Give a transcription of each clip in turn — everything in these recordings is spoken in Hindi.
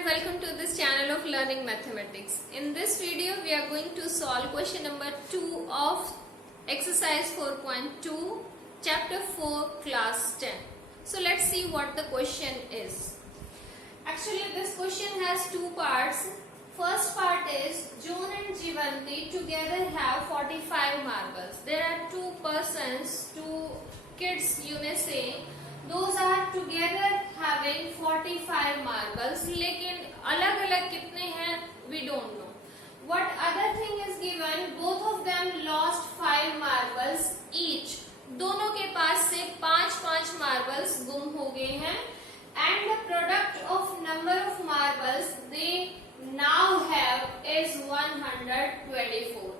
and welcome to this channel of Learning Mathematics. In this video we are going to solve question number 2 of exercise 4.2 chapter 4 class 10. So let's see what the question is. Actually this question has two parts. First part is June and Jivanti together have 45 marbles. There are two persons, two kids you may say. Those are together having 45 marbles. लेकिन अलग अलग कितने हैं we don't know. What other thing is given, both of them lost 5 marbles each. दोनों के पास से 5 marbles गुम हो गए हैं. And the product of number of marbles they now have is 124.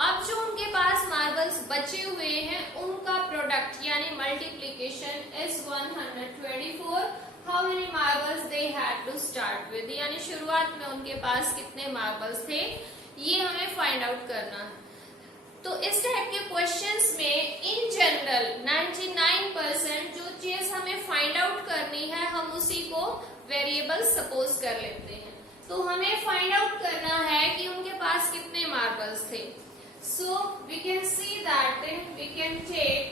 अब जो उनके पास मार्बल्स बचे हुए हैं उनका प्रोडक्ट यानी multiplication is 124. How many marbles they had to start with, यानी शुरुआत में उनके पास कितने मार्बल्स थे ये हमें फाइंड आउट करना है. तो इस टाइप के क्वेश्चंस में इन जनरल 99% जो चीज हमें फाइंड आउट करनी है हम उसी को वेरिएबल सपोज कर लेते हैं. तो हमें फाइंड आउट करना है कि उनके पास कितने मार्बल्स थे. So we can see that we can take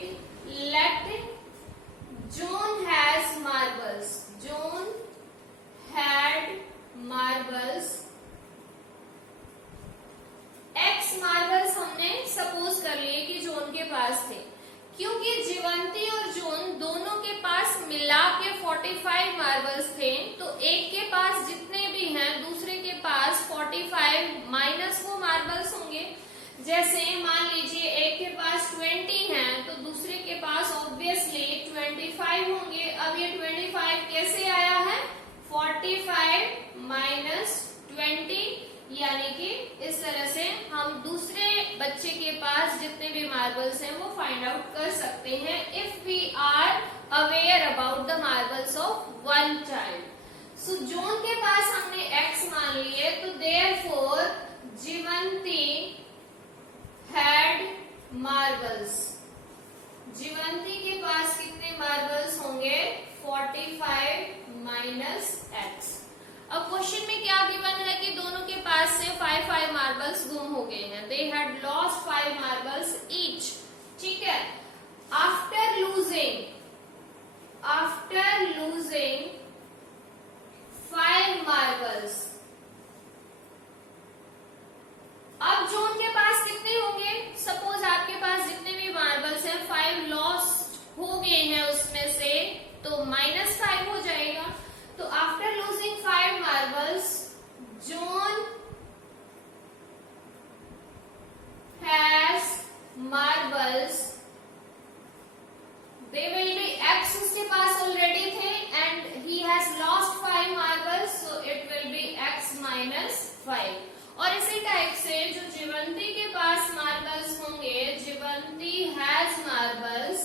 let John has marbles. John had marbles. X marbles हमने सपोज कर लिए कि जोन के पास थे. क्योंकि जीवंती और जोन दोनों के पास मिला के 45 मार्बल्स थे तो एक के पास जितने भी हैं दूसरे के पास 45 माइनस वो मार्बल्स होंगे. जैसे मान लीजिए एक के पास 20 है तो दूसरे के पास ऑब्वियसली 25 होंगे. अब ये 25 कैसे आया है 45 माइनस 20, यानी कि इस तरह से हम दूसरे बच्चे के पास जितने भी मार्बल्स हैं वो फाइंड आउट कर सकते हैं if we are aware about the marbles of one child. So John के पास हमने x मान लिए तो therefore Jivanti had marbles. Jivanti के पास कितने मार्बल्स होंगे 45 माइनस x. अब क्वेश्चन में क्या गिवन है कि दोनों के पास से 5 मार्बल्स गुम हो गए हैं. They had lost 5 marbles each. ठीक है. आफ्टर लूजिंग 5 marbles अब जोन के पास कितने होंगे. सपोज आपके पास जितने भी मार्बल्स हैं 5 लॉस्ट हो गए हैं उसमें से तो -5 हो जाएगा. तो after losing 5 marbles zone has marbles they will be x उसके पास ऑलरेडी थे and he has lost 5 marbles so it will be x -5. और इसी टाइप से जो जीवंती के पास मार्बल्स होंगे जीवंती हैज मार्बल्स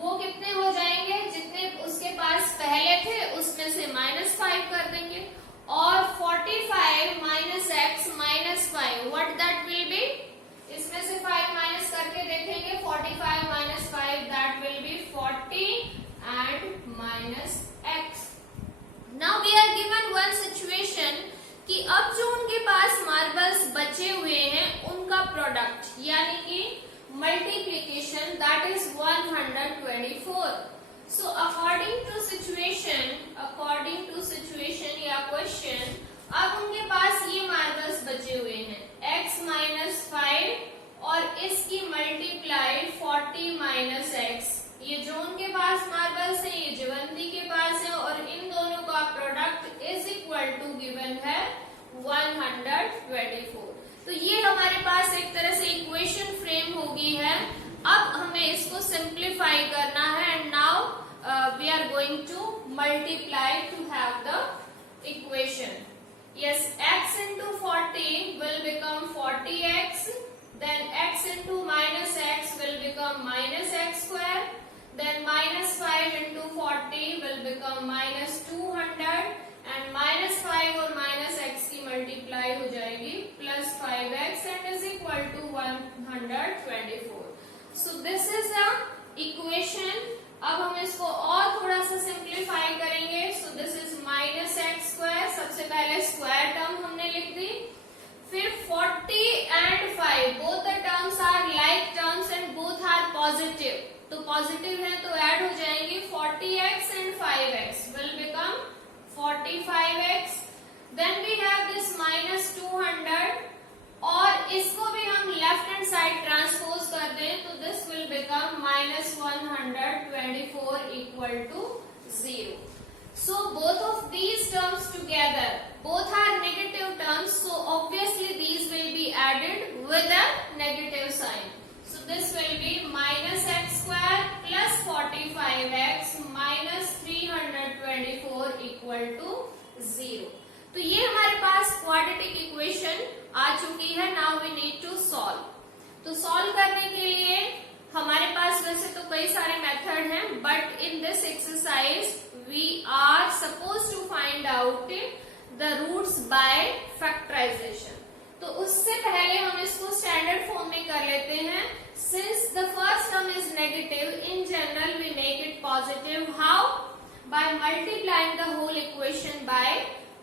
वो कितने हो जाएंगे जितने उसके पास पहले थे उसमें से -5 कर देंगे. और 45 minus x -5 what that will be. इसमें से 5 माइनस करके देखेंगे 45 -5 that will be 40 and -x. Now we are given one situation कि अब जो उनके पास मार्बल्स बचे हुए हैं उनका प्रोडक्ट यानी कि multiplication that is 124. So according to situation या क्वेश्चन अब उनके पास ये मार्बल्स बचे हुए हैं x -5 और इसकी मल्टीप्लाई 40 x. ये जो उनके पास मार्बल्स है ये जीवंती के पास है और इन दोनों का product is equal to given है 124. तो ये हमारे पास एक तरह से इक्वेशन फ्रेम हो गई है. अब हमें इसको सिंप्लीफाई करना है and now we are going to multiply to have the equation. Yes x into 40 will become 40x, then x into -x will become -x square, then -5 into 40 will become -200 and -5 और -x की मल्टीप्लाई हो जाएगी +5x and is equal to 124. So this is the equation. अब हम इसको और थोड़ा सा सिंप्लीफाई करेंगे. So this is -x लिख दी। फिर 40 and 5 both the terms are like terms and both are positive, तो पॉजिटिव है तो ऐड हो जाएंगे 40x and 5x will become 45x. Then we have this minus 200 और इसको भी हम लेफ्ट हैंड साइड ट्रांसपोज कर दें तो this will become minus 124 equal to 0. So both of these terms together, both are negative terms, so obviously these will be added with a negative sign. So this will be minus x square plus 45x minus 324 equal to 0. तो ये हमारे पास क्वाड्रेटिक इक्वेशन आ चुकी है. Now we need to solve. तो सॉल्व करने के लिए हमारे पास वैसे तो कई सारे मेथड हैं, but in this exercise we are supposed to find out the roots by factorization. तो उससे पहले हम इसको स्टैंडर्ड फॉर्म में कर लेते हैं. Since the first term is negative, in general we make it positive. How? By multiplying the whole equation by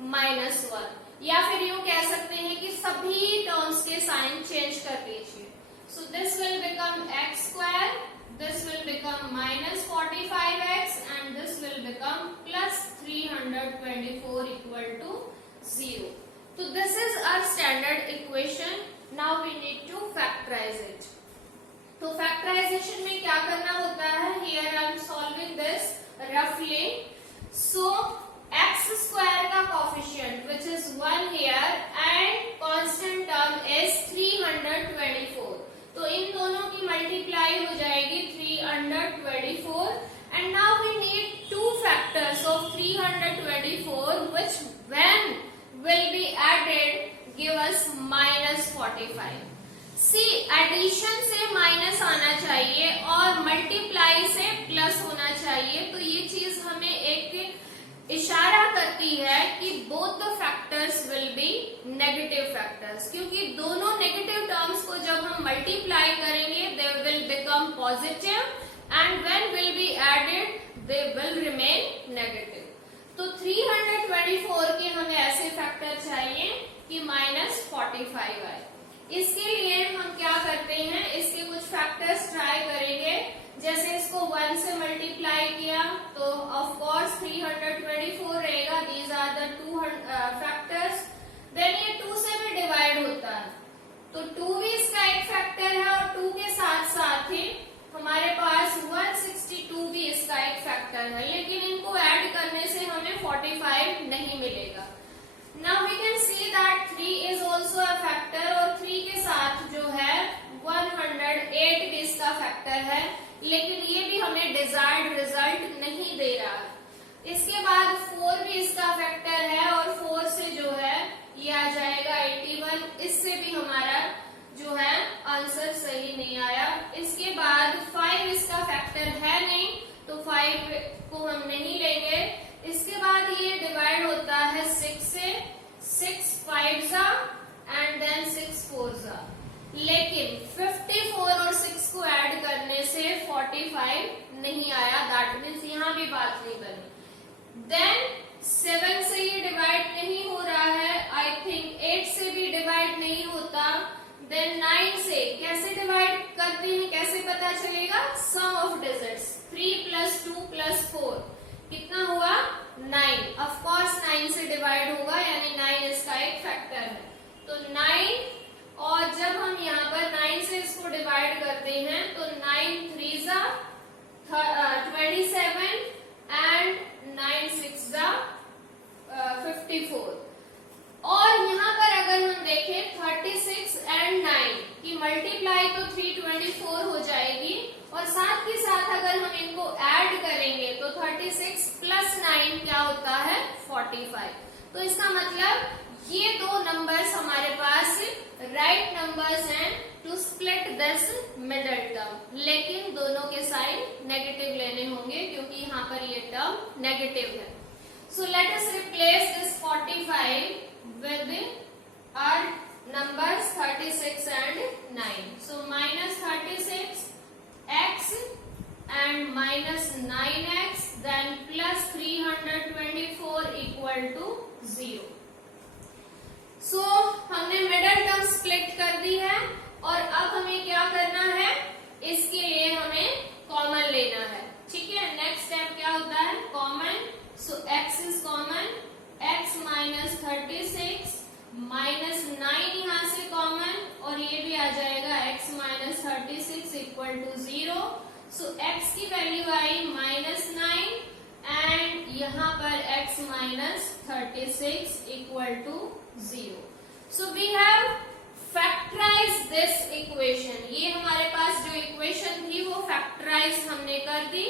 -1. या फिर यूं कह सकते हैं कि सभी टर्म्स के साइन चेंज कर दीजिए. So this will become x square. This will become minus 45x and this will become plus 324 equal to 0. So this is our standard equation. Now we need to factorize it. तो factorization में क्या करना होता है? Here I am solving this roughly. So x square का coefficient which is 1 here and constant term is 324. तो इन दोनों की मल्टीप्लाई हो जाएगी 324 and now we need two factors of 324 which when will be added give us minus 45. See, addition से माइनस आना चाहिए और मल्टीप्लाई से प्लस होना चाहिए. तो ये चीज हमें एक इशारा करती है कि both the factors will be negative factors, क्योंकि दोनों नेगेटिव टर्म्स को जब हम मल्टीप्लाई करेंगे they will become positive and when will be added they will remain negative. तो 324 के हमें ऐसे फैक्टर चाहिए कि -45 आए. इसके लिए हम क्या करते हैं, इसके कुछ फैक्टर्स ट्राई करेंगे. जैसे इसको 1 से मल्टीप्लाई किया तो ऑफ कोर्स 324 रहेगा. These are the two factors. Then ये 2 से भी डिवाइड होता है तो 2 भी इसका एक फैक्टर है और 2 के साथ साथ ही हमारे पास 162 भी इसका एक फैक्टर है. लेकिन इनको ऐड करने से हमें 45 नहीं मिलेगा. Now we can see that 3 is also a factor और 3 के साथ जो है 108 भी इसका फैक्टर है, लेकिन ये भी हमें डिजायर्ड रिजल्ट नहीं दे रहा है. इसके बाद 4 भी इसका फैक्टर है और 4 से जो है ये आ जाएगा 81. इससे भी हमारा जो है आंसर सही नहीं आया. इसके बाद 5 इसका फैक्टर है नहीं तो 5 को हम नहीं लेंगे. इसके बाद ये डिवाइड होता है 6 से. 6 5 जा एंड देन 6 4 जा. लेकिन 54 और 6 को ऐड करने से 45 नहीं आया. दैट मीन्स यहाँ भी बात नहीं बनी. देन 7 से ये डिवाइड नहीं हो रहा है. आई थिंक 8 से भी डिवाइड नहीं होता. देन 9 से कैसे डिवाइड करते हैं, कैसे पता चलेगा? सम ऑफ डिजिट्स. 3 + 2 + 4 कितना हुआ? 9. ऑफ कोर्स 9 से डिवाइड होगा यानी 9 इसका एक फैक्टर है. तो 9 और जब हम यहाँ पर 9 से इसको डिवाइड करते हैं तो 9 3 जा 27 एंड 9 6 जा 54. और यहाँ पर अगर हम देखें 36 एंड 9 की मल्टीप्लाई तो 324 हो जाएगी और साथ के साथ अगर हम इनको ऐड करेंगे तो 36 + 9 क्या होता है? 45. तो इसका मतलब ये दो नंबर्स हमारे पास राइट नंबर्स हैं to split this middle term. लेकिन दोनों के साइन नेगेटिव लेने होंगे क्योंकि यहाँ पर ये टर्म नेगेटिव है. So let us replace this 45 with our numbers 36 and 9. So minus 36 x and minus 9x then plus 324 equal to 0. सो हमने मिडल टर्म स्प्लिट कर दी है और अब हमें क्या करना है, इसके लिए हमें कॉमन लेना है। ठीक है, नेक्स्ट स्टेप क्या होता है, common. So x is common, x minus 36 minus 9 यहां से कॉमन और ये भी आ जाएगा x minus 36 equal to 0। So x की वैल्यू आई -9 एंड यहाँ पर x minus 36 equal to 0। So we have factorise this equation. ये हमारे पास जो इक्वेशन थी वो फैक्टराइज हमने कर दी।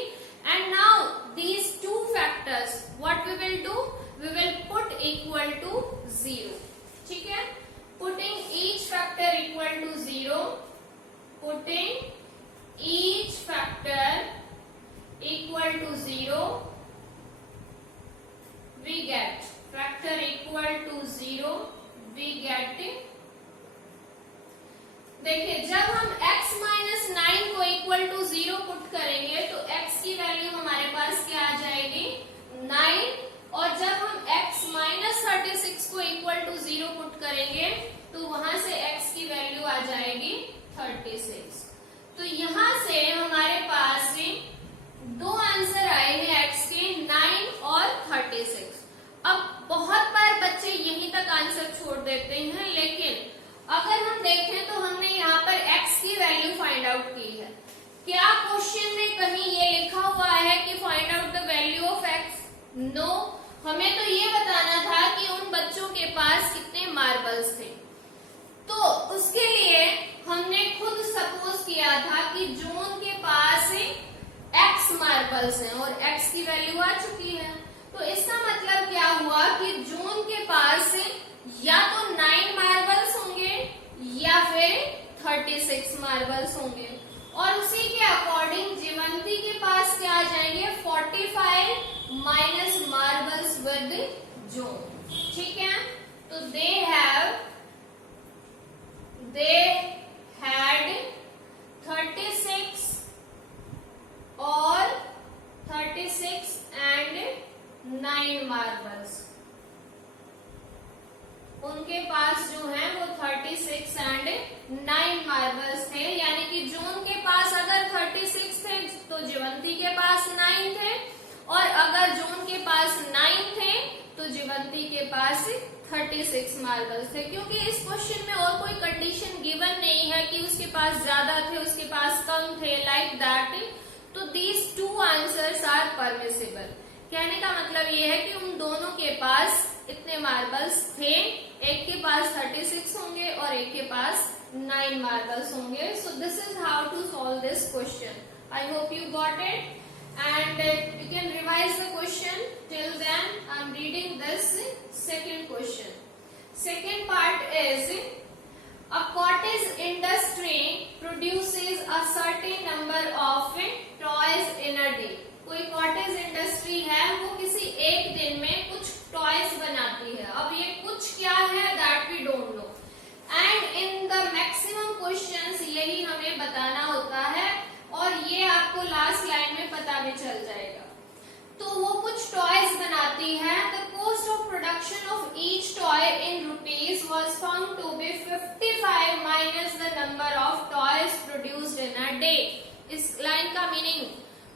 And now these two factors what we will do, we will put equal to 0। ठीक है, putting each factor equal to 0, putting each factor equal to 0, we get factor equal to 0, we get, देखिए जब हम x माइनस 9 को इक्वल टू 0 पुट करेंगे तो x की वैल्यू हमारे पास क्या आ जाएगी, 9। और जब हम x माइनस 36 को इक्वल टू 0 पुट करेंगे तो वहां से x की वैल्यू आ जाएगी 36। तो यहां से हमारे पास दो आंसर आए हैं x के, 9 और 36। अब बहुत बार बच्चे यहीं तक आंसर छोड़ देते हैं, लेकिन अगर हम देखें तो हमने यहाँ पर x की वैल्यू फाइंड आउट की है। क्या क्वेश्चन में कहीं ये लिखा हुआ है कि find out the value of x? No, हमें तो ये बताना था कि उन बच्चों के पास कितने मार्बल्स थे। तो उसके लिए हमने खुद सपोज किया था कि जून के पास x मार्बल्स हैं और x की वैल्यू आ चुकी है। तो इसका मतलब क्या हुआ कि जून के पास या तो 9 मार्बल्स होंगे या फिर 36 मार्बल्स होंगे। और उसी के अकॉर्डिंग जीवंती के पास क्या आ जाएंगे, 45 माइनस मार्बल्स विद जून। ठीक है, तो दे हैड 36 और 36 एंड 9 मार्बल्स। उनके पास जो है वो 36 एंड 9 मार्बल्स थे, यानी कि जून के पास अगर 36 थे तो जीवंती के पास 9 थे, और अगर जून के पास 9 थे तो जीवंती के पास 36 मार्बल्स थे। क्योंकि इस क्वेश्चन में और कोई कंडीशन गिवन नहीं है कि उसके पास ज्यादा थे, उसके पास कम थे, लाइक दैट। तो these two answers are permissible. कहने का मतलब ये है कि उन दोनों के पास इतने मार्बल्स थे, एक के पास 36 होंगे और एक के पास 9 मार्बल्स होंगे। So this is how to solve this question. I hope you got it and you can revise the question. Till then I am reading this second question. Second part is, a cottage industry produces a certain number of toys in a day. कोई कॉटेज इंडस्ट्री है, वो किसी एक दिन में कुछ टॉयज बनाती है। अब ये कुछ क्या है, that we don't know, and in the maximum questions यही हमें बताना होता है, और ये आपको लास्ट लाइन में पता भी चल जाएगा। तो वो कुछ टॉयज बनाती है। The cost of production of each toy in rupees was found to be 55 minus the number of toys produced in a day. इस लाइन का मीनिंग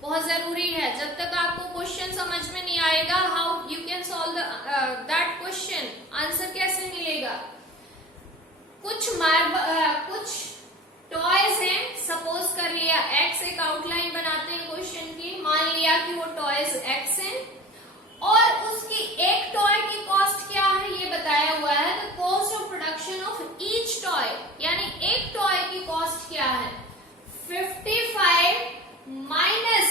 बहुत जरूरी है। जब तक आपको क्वेश्चन समझ में नहीं आएगा, how you can solve that question, answer कैसे मिलेगा। कुछ टॉयज हैं, सपोज कर लिया x, एक आउटलाइन बनाते हैं क्वेश्चन की, मान लिया कि वो टॉयज x हैं, और उसकी एक टॉय की कॉस्ट क्या है ये बताया हुआ है। The cost of production of each toy, यानी एक टॉय की कॉस्ट क्या है, 55 minus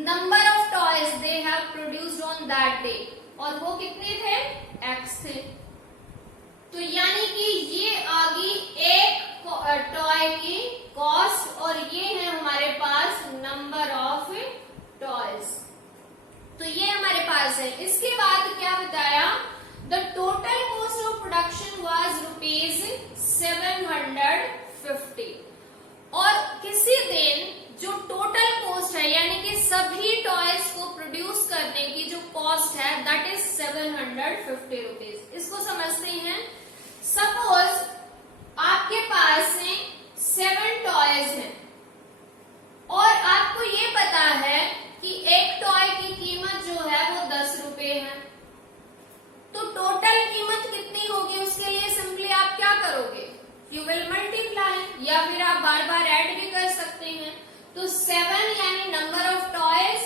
number of toys they have produced on that day, और वो कितने थे, x थे। तो यानी कि ये आ गई एक टॉय की कॉस्ट, और ये है हमारे पास नंबर ऑफ टॉयज। तो ये हमारे पास है। इसके बाद क्या बताया, the total cost of production was ₹750। और किसी दिन जो टोटल कॉस्ट है, यानी कि सभी टॉयज को प्रोड्यूस करने की जो कॉस्ट है, दैट इज ₹750। इसको समझते हैं। सपोज आपके पास में 7 टॉयज हैं और आपको ये पता है कि एक टॉय की कीमत जो है वो 10 रुपए है, तो टोटल कीमत कितनी होगी उसके लिए सिंपली आप क्या करोगे, यू विल मल्टीप्लाई, या फिर आप बार बार ऐड भी कर सकते हैं। तो 7 यानी नंबर ऑफ टॉयज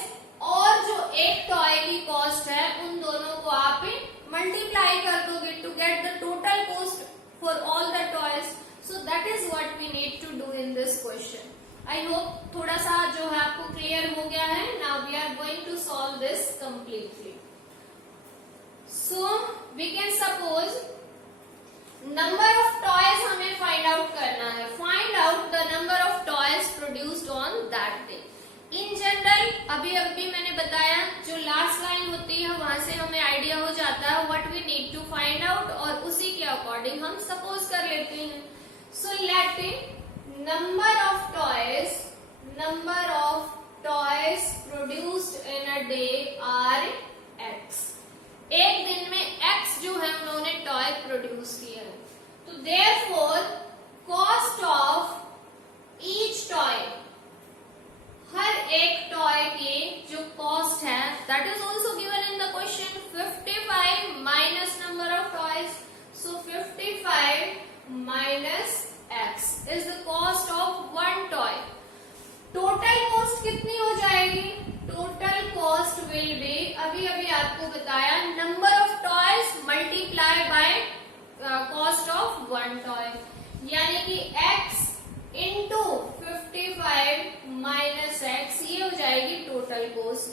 और जो एक टॉय की कॉस्ट है उन दोनों को आप मल्टीप्लाई कर दोगे to get the total cost for all the toys. So that is what we need to do in this question. I hope थोड़ा सा जो है आपको क्लियर हो गया है। Now we are going to solve this completely. So we can suppose number of toys हमें फाइंड आउट करना है। Find out the number of toys produced on that day. In general अभी मैंने बताया जो लास्ट लाइन होती है वहां से हमें आइडिया हो जाता है what we need to find out, और उसी के अकॉर्डिंग हम सपोज कर लेते हैं। So let number of toys produced in a day are x। एक दिन में x जो है उन्होंने टॉय प्रोड्यूस किया है, तो therefore cost of each toy, हर एक टॉय की जो कॉस्ट है that is also given in the question, 55 minus number of toys, so 55 minus x is the cost of one toy। Total cost कितनी हो जाएगी, टोटल कॉस्ट विल बी, अभी आपको बताया, number of toys multiply by cost of one toy, यानी कि x इंटू 55 माइनस x, ये हो जाएगी टोटल कॉस्ट।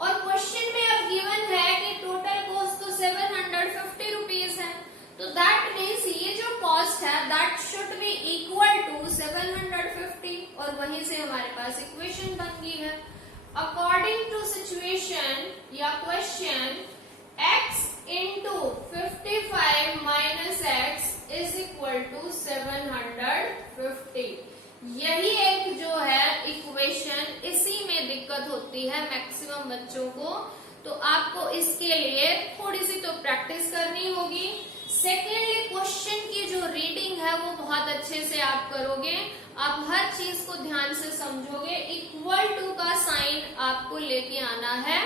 और क्वेश्चन में अब गिवन है कि टोटल कॉस्ट तो 750 रुपीज है, तो दैट मीन्स ये जो कॉस्ट है that should be equal to 750, और वहीं से हमारे पास इक्वेशन बन गई है। अकॉर्डिंग टू सिचुएशन या question, x into 55 minus x is equal to 750। यही एक जो है इक्वेशन, इसी में दिक्कत होती है मैक्सिमम बच्चों को, तो आपको इसके लिए थोड़ी सी तो प्रैक्टिस करनी होगी। सेकेंडली क्वेश्चन की जो रीडिंग है वो बहुत अच्छे से आप करोगे, आप हर चीज को ध्यान से समझोगे। इक्वल टू का साइन आपको लेके आना है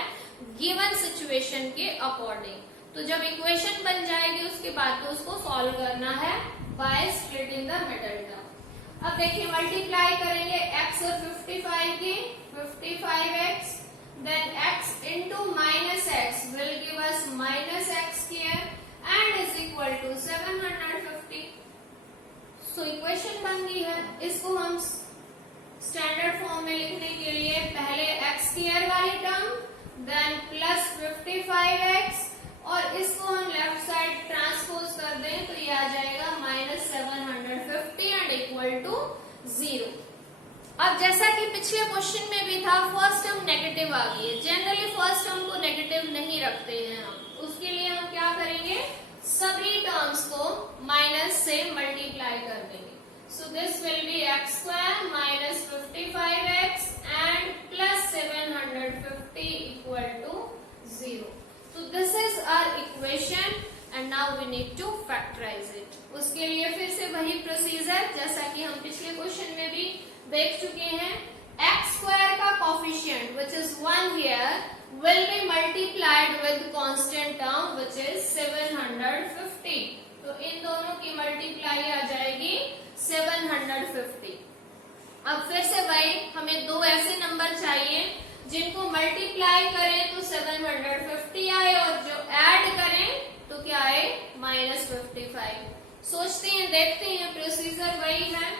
गिवन सिचुएशन के अकॉर्डिंग। तो जब इक्वेशन बन जाएगी उसके बाद तो उसको सॉल्व करना है by splitting the middle term. अब देखिए मल्टीप्लाई करेंगे x और 55 के, 55x, then x into minus x will give us minus x here and is equal to 750। So equation बन गई है। इसको हम स्टैंडर्ड फॉर्म में लिखने के लिए पहले x स्क्वायर वाली टर्म, देन प्लस 55x, और इसको हम लेफ्ट साइड ट्रांसपोज कर दें तो ये आ जाएगा माइनस 750 एंड इक्वल टू 0। अब जैसा कि पिछले क्वेश्चन में भी था, फर्स्ट टर्म नेगेटिव आ गई है। जनरली फर्स्ट टर्म को नेगेटिव नहीं रखते हैं हम, उसके लिए हम क्या करेंगे, सभी टर्म्स को माइनस से मल्टीप्लाई कर देंगे। So this will be x square minus 55x and plus 750 equal to 0। So this is our equation and now we need to factorize it। उसके लिए फिर से वही प्रोसीजर जैसा कि हम पिछले क्वेश्चन में भी देख चुके हैं। x स्क्वायर का coefficient which is 1 here will be multiplied with constant term which is 750। तो इन दोनों की मल्टीप्लाई आ जाएगी 750। अब फिर से वही, हमें दो ऐसे नंबर चाहिए जिनको मल्टीप्लाई करें तो 750 आए और जो ऐड करें तो क्या आए, माइनस 55। सोचते हैं, देखते हैं, प्रोसीजर वही है।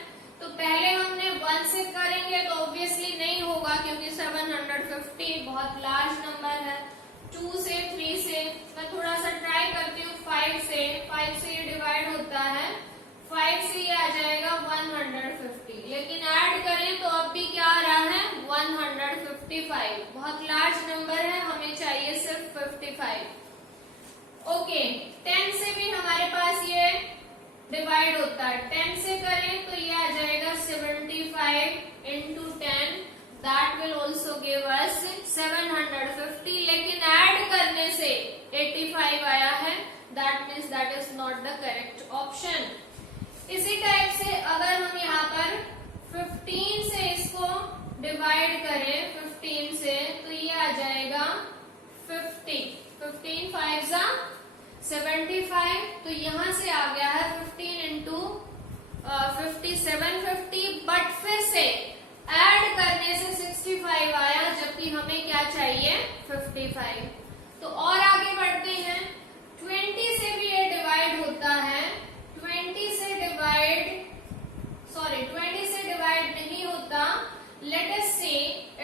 तो पहले हमने 1 से करेंगे तो ऑब्वियसली नहीं होगा क्योंकि 750 बहुत लार्ज नंबर है। 2 से, 3 से, मैं थोड़ा सा ट्राई करती हूँ 5 से ये डिवाइड होता है, 5 से ये आ जाएगा 150, लेकिन ऐड करें तो अब भी क्या आ रहा है 155, बहुत लार्ज नंबर है, हमें चाहिए सिर्फ 55। ओके, 10 से भी हमारे पास ये डिवाइड होता है, 10 से करें तो ये आ जाएगा 75 into 10, that will also give us 750, लेकिन ऐड करने से 85 आया है, that means that is not the correct option. इसी टाइप से अगर हम यहाँ पर 15 से इसको डिवाइड करें 15 से, तो ये आ जाएगा 50। 15 5 जा 75, तो यहां से आ गया है 15 इंटू 50 750, बट फिर से ऐड करने से 65 आया, जबकि हमें क्या चाहिए 55। तो और आगे बढ़ते हैं, 20 से भी ये डिवाइड होता है, 20 से डिवाइड नहीं होता, लेट अस से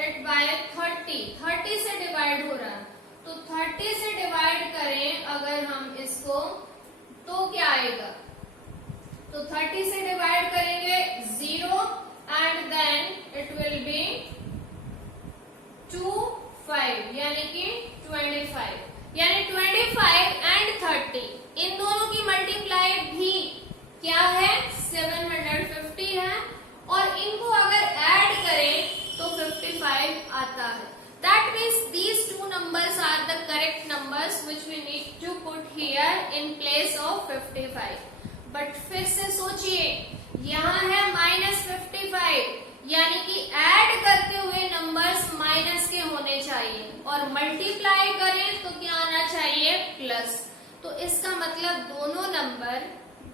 इट बाय 30 से डिवाइड हो रहा है, तो 30 से डिवाइड करें अगर हम इसको, तो क्या आएगा, तो 30 से डिवाइड करेंगे 0 and then it will be 2 5, यानी कि 25, यानी 25 एंड 30 इन दोनों की मल्टीप्लाई भी क्या है 750 है, और इनको अगर ऐड करें तो 55 आता है। That means these two numbers are the correct numbers which we need to put here in place of 55. But फिर से सोचिए, यहाँ है -55, यानी कि ऐड करते हुए नंबर्स माइनस के होने चाहिए, और मल्टीप्लाई करें तो क्या आना चाहिए प्लस। तो इसका मतलब दोनों नंबर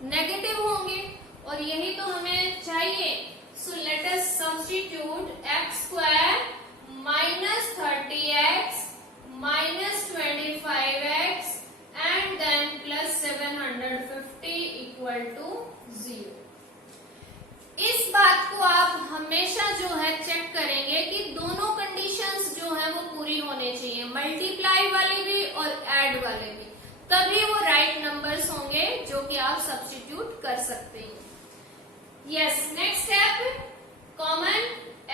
नेगेटिव होंगे, और यही तो हमें चाहिए। So let us substitute x square minus 30x minus 25x and then plus 750 equal to 0। इस बात को आप हमेशा जो है चेक करेंगे कि दोनों कंडीशंस जो है वो पूरी होनी चाहिए, मल्टीप्लाई वाली भी और ऐड वाले भी, तभी वो राइट नंबर्स होंगे जो कि आप सब्स्टिट्यूट कर सकते हैं। Yes, next step, common,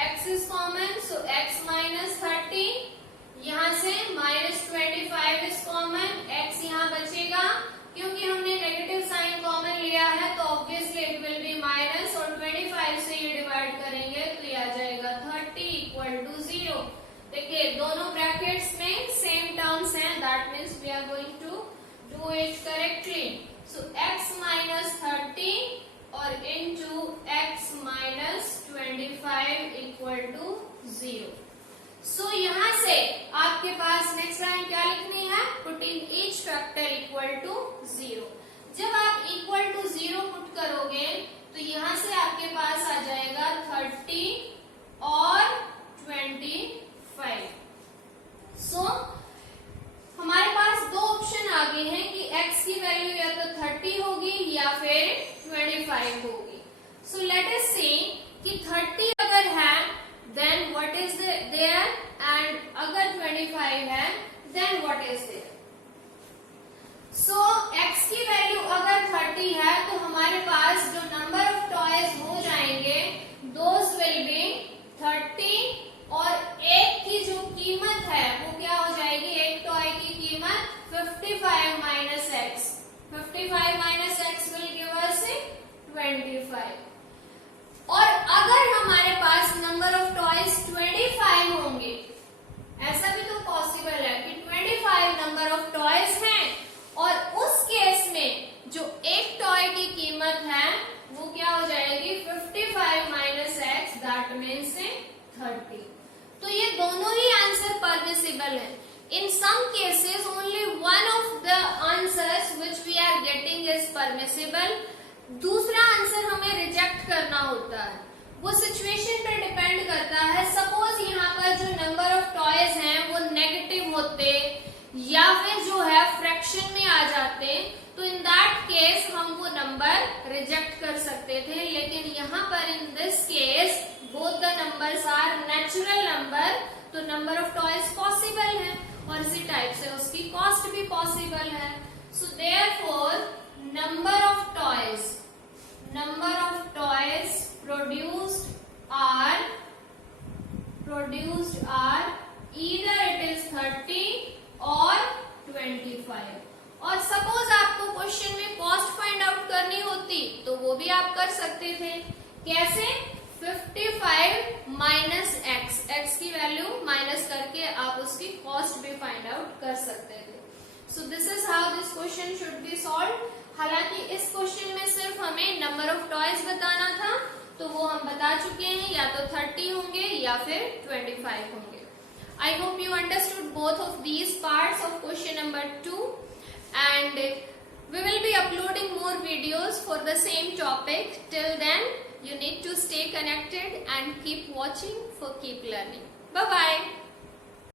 x is common, so x minus 30, यहाँ से -25 is common, x यहाँ बचेगा, क्योंकि हमने नेगेटिव साइन कॉमन लिया है तो obviously it will B minus, और 25 से ये डिवाइड करेंगे तो ये आ जाएगा 30 इक्वल टू 0। देखिए दोनों ब्रैकेट्स में सेम टर्म्स हैं, that means we are going to do it correctly. So x minus 30 और into x minus 25 equal to 0। So यहाँ से आपके पास नेक्स्ट लाइन क्या लिखनी है, put in each factor equal to 0। जब आप इक्वल टू 0 पुट करोगे तो यहाँ से आपके पास आ जाएगा 30 और 25। सो हमारे पास दो ऑप्शन आ गए हैं कि x की वैल्यू या तो 30 होगी या फिर 25 होगी। सो लेट अस सी कि 30 अगर है then what is there, and अगर 25 है then what is there. So x की वैल्यू अगर 30 है तो हमारे पास जो नंबर ऑफ टॉयज हो जाएंगे दोज विल बी 30, और एक की जो कीमत है वो क्या हो जाएगी, एक टॉय की कीमत 55 minus x, 55 minus x will give us 25। और अगर हमारे पास नंबर ऑफ टॉयज 25 होंगे, ऐसा भी तो पॉसिबल है कि 25 नंबर ऑफ टॉयज हैं, और उस केस में जो एक टॉय की कीमत है वो क्या हो जाएगी 55 माइनस एक्स, दैट मीन्स 30। तो ये दोनों ही आंसर परमिसिबल है। In some cases only one of the answers which we are getting is permissible, दूसरा आंसर हमें रिजेक्ट करना होता है, वो सिचुएशन पे डिपेंड करता है। सपोज यहाँ पर जो नंबर ऑफ टॉयज हैं वो नेगेटिव होते या फिर जो है फ्रैक्शन में आ जाते, तो इन दैट केस हम वो नंबर रिजेक्ट कर सकते थे, लेकिन यहाँ पर in this case both the numbers are natural number, तो नंबर ऑफ टॉयज पॉसिबल है, और इसी टाइप से उसकी कॉस्ट भी पॉसिबल है। So therefore number of toys produced are either it is 30 और 25। और सपोज आपको क्वेश्चन में कॉस्ट फाइंड आउट करनी होती तो वो भी आप कर सकते थे, कैसे, 55 माइनस एक्स, एक्स की वैल्यू माइनस करके आप उसकी कॉस्ट भी फाइंड आउट कर सकते थे। सो this is how this question should be solved. हालांकि इस क्वेश्चन में सिर्फ हमें नंबर ऑफ टॉयज बताना था, तो वो हम बता चुके हैं, या तो 30 होंगे या फिर 25 होंगे। आई hope you understood both of these parts of question number 2 and we will be uploading more videos for the same topic. Till then, you need to stay connected and keep watching for keep learning. Bye bye.